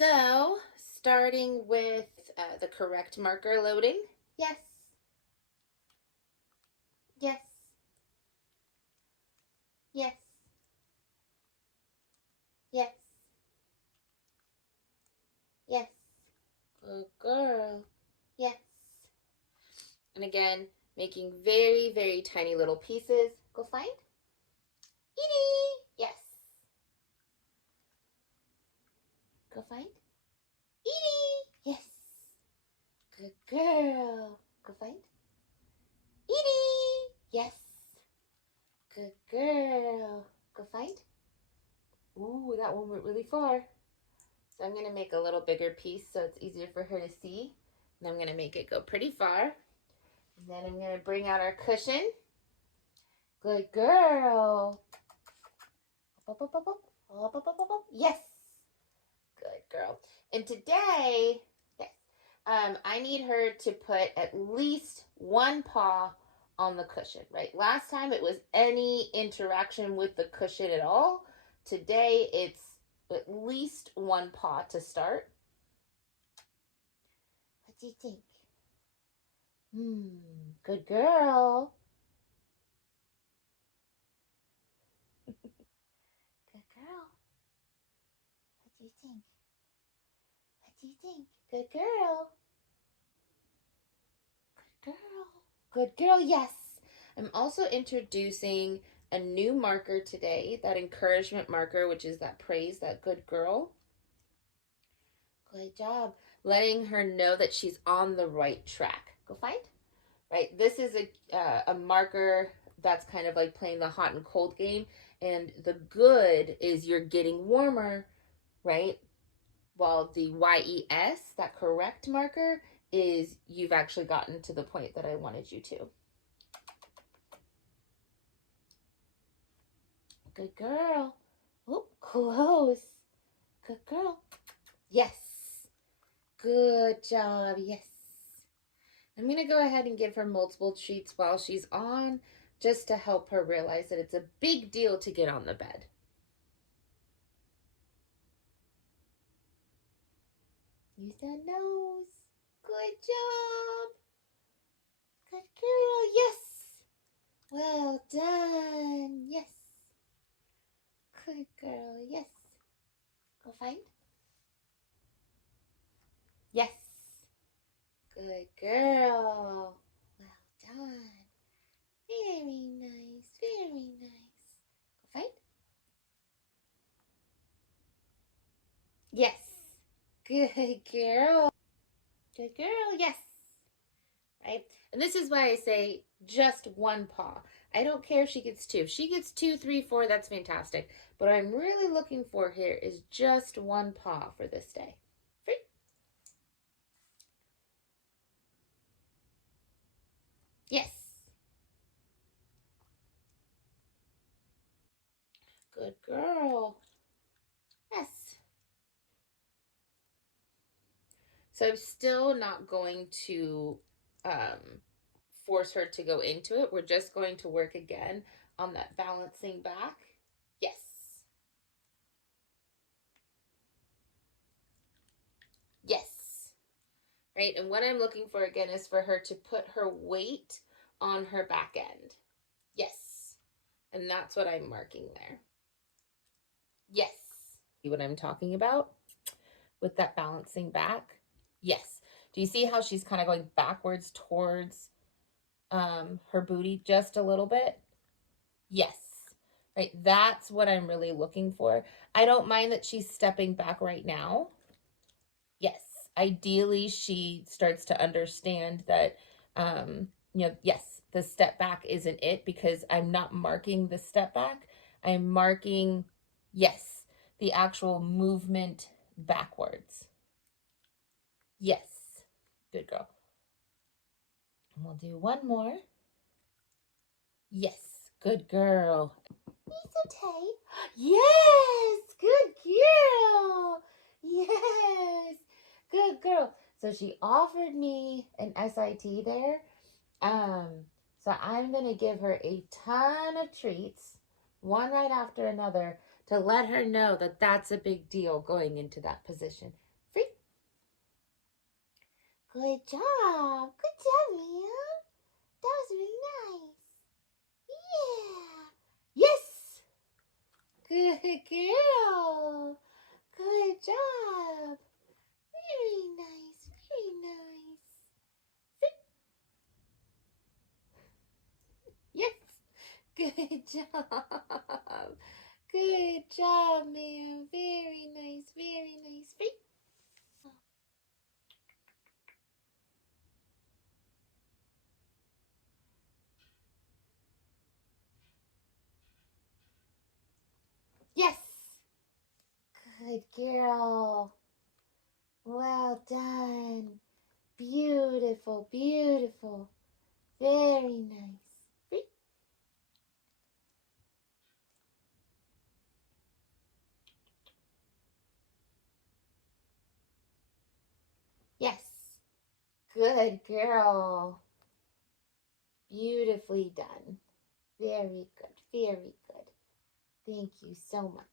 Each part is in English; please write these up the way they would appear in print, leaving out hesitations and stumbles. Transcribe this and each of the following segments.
So, starting with the correct marker loading. Yes. Yes. Yes. Yes. Yes. Good girl. Yes. And again, making very, very tiny little pieces. Go find. Edie. Yes. Go find. Edie. Yes. Good girl. Go find. Edie. Yes. Good girl. Go find. Ooh, that one went really far. So I'm going to make a little bigger piece so it's easier for her to see. And I'm going to make it go pretty far. And then I'm going to bring out our cushion. Good girl. Yes. Good girl. And today, yes, I need her to put at least one paw on the cushion, right? Last time it was any interaction with the cushion at all. Today it's at least one paw to start. What do you think? Good girl. Good girl. What do you think? What do you think? Good girl. Good girl. Good girl, yes. I'm also introducing a new marker today, that encouragement marker, which is that praise, that good girl. Good job. Letting her know that she's on the right track. Go find. Right, this is a marker that's kind of like playing the hot and cold game, and the good is you're getting warmer, right? While the YES, that correct marker, is you've actually gotten to the point that I wanted you to. Good girl. Oh, close. Good girl. Yes. Good job. Yes. I'm going to go ahead and give her multiple treats while she's on, just to help her realize that it's a big deal to get on the bed. Use that nose. Good job. Good girl. Yes. Well done. Yes. Good girl. Yes. Go find. Yes. Good girl. Well done. Very nice. Very nice. Go find. Yes. Good girl. Good girl. Yes. Right? And this is why I say just one paw. I don't care if she gets two. If she gets 2, 3, 4, that's fantastic. But what I'm really looking for here is just one paw for this day. Free. Yes. Good girl. Yes. So I'm still not going to force her to go into it. We're just going to work again on that balancing back. Yes. Yes. Right? And what I'm looking for again is for her to put her weight on her back end. Yes. And that's what I'm marking there. Yes. See what I'm talking about with that balancing back? Yes. Do you see how she's kind of going backwards towards her booty just a little bit? Yes. Right. That's what I'm really looking for. I don't mind that she's stepping back right now. Yes. Ideally, she starts to understand that, yes, the step back isn't it, because I'm not marking the step back. I'm marking, yes, the actual movement backwards. Yes. Good girl. And we'll do one more. Yes. Good girl. It's okay. Yes. Good girl. Yes. Good girl. So she offered me an SIT there. So I'm going to give her a ton of treats, one right after another, to let her know that that's a big deal going into that position. Good job. Good job, Mia. That was really nice. Yeah. Yes. Good girl. Good job. Very nice. Very nice. Yes. Good job. Good job, Mia. Very nice. Very nice. Free. Yes. Good girl. Well done. Beautiful, beautiful. Very nice. Yes. Good girl. Beautifully done. Very good. Very good. Thank you so much.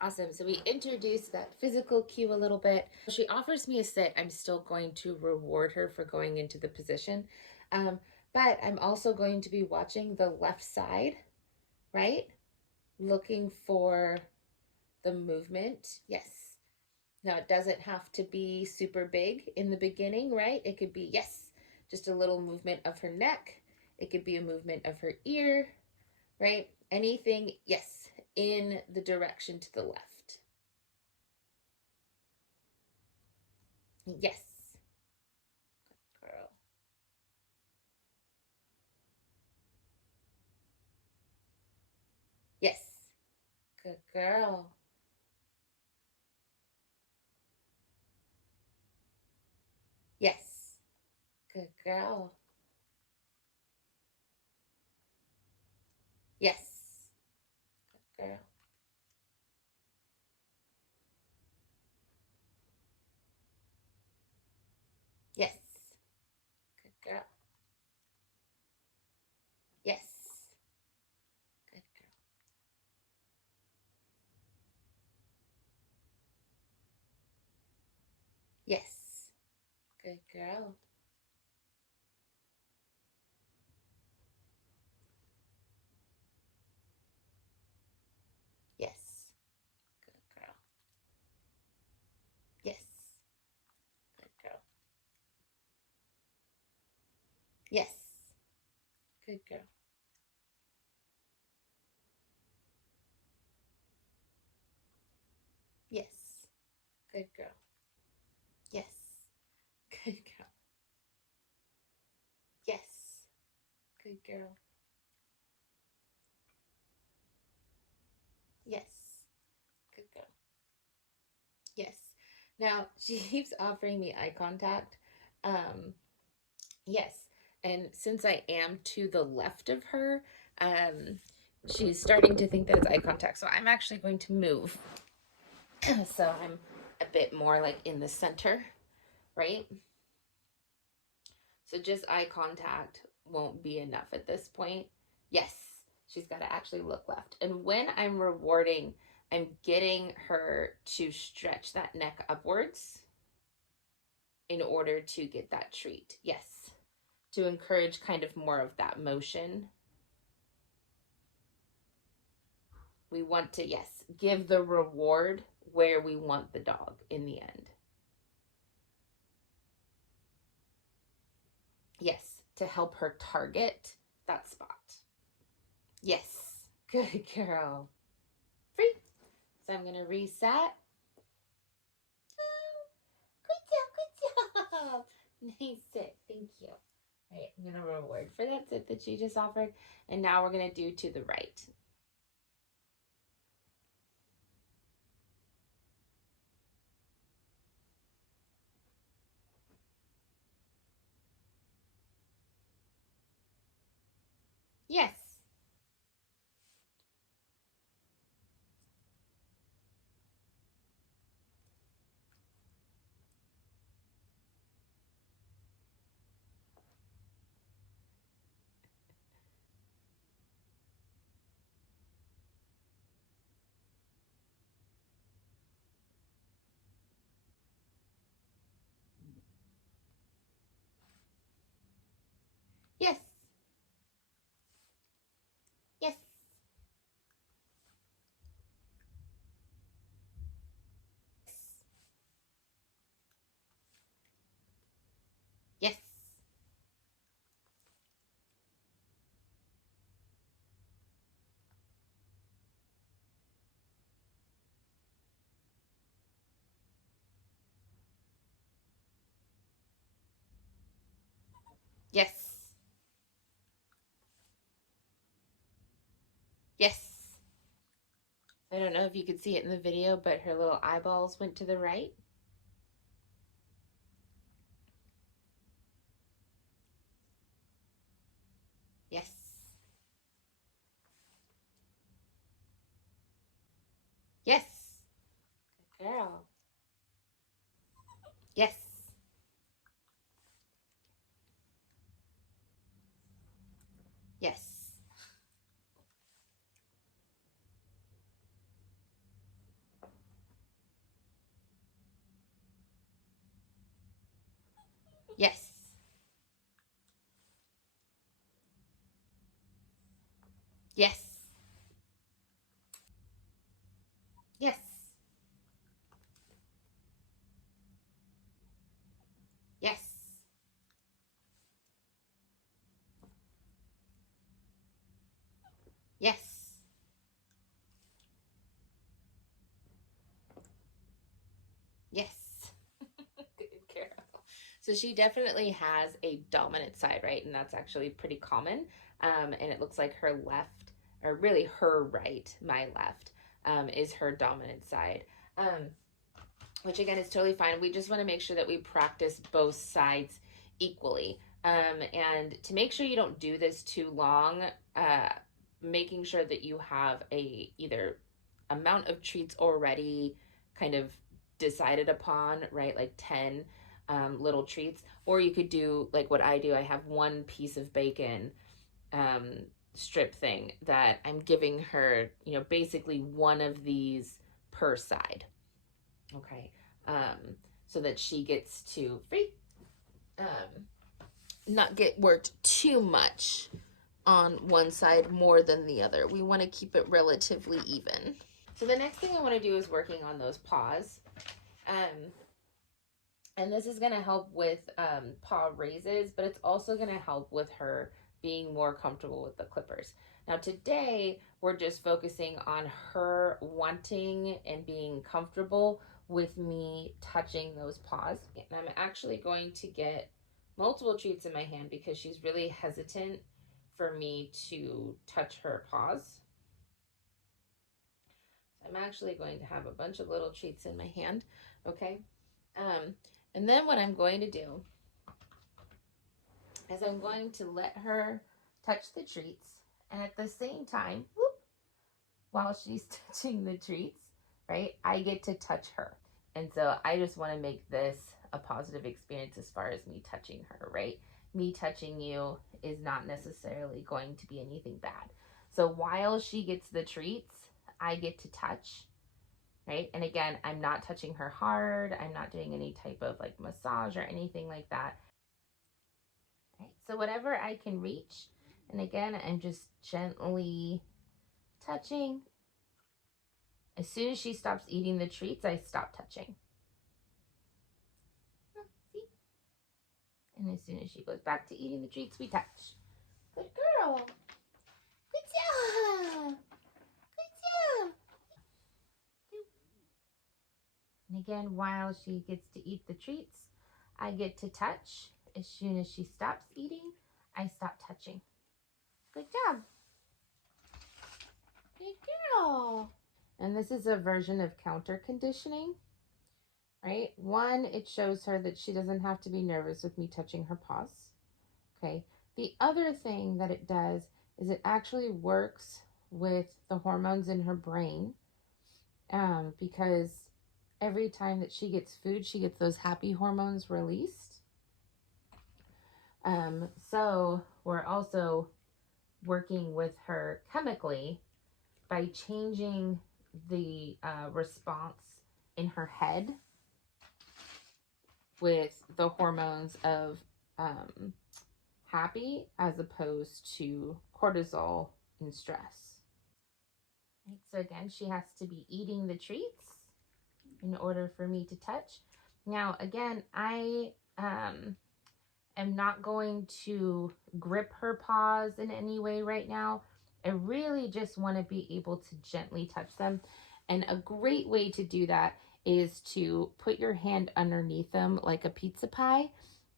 Awesome. So we introduced that physical cue a little bit. She offers me a sit. I'm still going to reward her for going into the position. Um, but I'm also going to be watching the left side, right? Looking for the movement. Yes. Now it doesn't have to be super big in the beginning, right? It could be, yes, just a little movement of her neck. It could be a movement of her ear, right? Anything, yes, in the direction to the left. Yes. Good girl. Yes. Good girl. Yes. Good girl. Yes. Good girl. Yes. Good girl. Yes. Good girl. Yes. Good girl. Yes. Good girl. Yes. Good girl. Yes. Good girl. Yes. Good girl. Yes. Good girl. Yes. Good girl. Yes. Good girl. Yes. Now she keeps offering me eye contact. Um, yes. And since I am to the left of her, um, she's starting to think that it's eye contact. So I'm actually going to move. So I'm a bit more like in the center, right? So just eye contact won't be enough at this point. Yes, she's got to actually look left. And when I'm rewarding, I'm getting her to stretch that neck upwards in order to get that treat. Yes, to encourage kind of more of that motion. We want to, yes, give the reward where we want the dog in the end. Yes, to help her target that spot. Yes, good girl. Free. So I'm going to reset. Good job, good job. Nice sit. Thank you. All right, I'm going to reward for that sit that she just offered. And now we're going to do to the right. Yes. Yes. Yes. I don't know if you could see it in the video, but her little eyeballs went to the right. Yes. Yes. Good girl. Yes. Yes. Yes. Yes. Yes. Yes. Yes. Yes. Good girl. So she definitely has a dominant side, right? And that's actually pretty common. And it looks like her left, or really her right, my left, is her dominant side. Um, which again is totally fine. We just want to make sure that we practice both sides equally. And to make sure you don't do this too long, uh, making sure that you have a either amount of treats already kind of decided upon, right? Like 10 little treats. Or you could do like what I do. I have one piece of bacon um, strip thing that I'm giving her, basically one of these per side. Okay. So that she gets to um, not get worked too much on one side more than the other. We want to keep it relatively even. So the next thing I want to do is working on those paws. Um, and this is going to help with paw raises, but it's also going to help with her being more comfortable with the clippers. Now today we're just focusing on her wanting and being comfortable with me touching those paws. And I'm actually going to get multiple treats in my hand because she's really hesitant for me to touch her paws. I'm actually going to have a bunch of little treats in my hand, okay? And then what I'm going to do is I'm going to let her touch the treats, and at the same time, whoop, while she's touching the treats, right, I get to touch her. And so I just want to make this a positive experience as far as me touching her, right? Me touching you is not necessarily going to be anything bad. So while she gets the treats, I get to touch, right? And again, I'm not touching her hard. I'm not doing any type of like massage or anything like that. Right? So whatever I can reach. And again, I'm just gently touching. As soon as she stops eating the treats, I stop touching. See? And as soon as she goes back to eating the treats, we touch. Good girl. Good job. Good job. And again, while she gets to eat the treats, I get to touch. As soon as she stops eating, I stop touching. Good job. Good girl. And this is a version of counter conditioning, right? One, it shows her that she doesn't have to be nervous with me touching her paws. Okay. The other thing that it does is it actually works with the hormones in her brain, because every time that she gets food, she gets those happy hormones released. So we're also working with her chemically by changing the response in her head with the hormones of happy as opposed to cortisol and stress. Right, so again, she has to be eating the treats in order for me to touch. Now, again, I am not going to grip her paws in any way right now. I really just want to be able to gently touch them. And a great way to do that is to put your hand underneath them like a pizza pie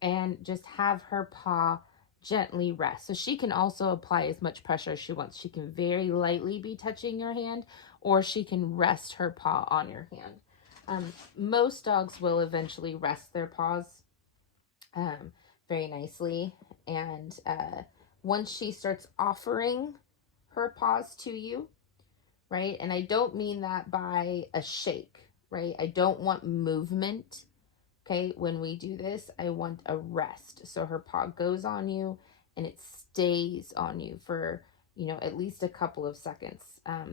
and just have her paw gently rest. So she can also apply as much pressure as she wants. She can very lightly be touching your hand, or she can rest her paw on your hand. Most dogs will eventually rest their paws very nicely. And once she starts offering her paws to you, right? And I don't mean that by a shake, right? I don't want movement. Okay, when we do this, I want a rest. So her paw goes on you and it stays on you for, at least a couple of seconds.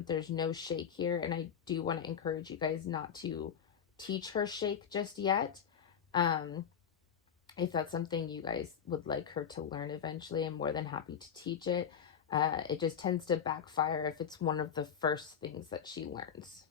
There's no shake here. And I do want to encourage you guys not to teach her shake just yet. If that's something you guys would like her to learn eventually, I'm more than happy to teach it. It just tends to backfire if it's one of the first things that she learns.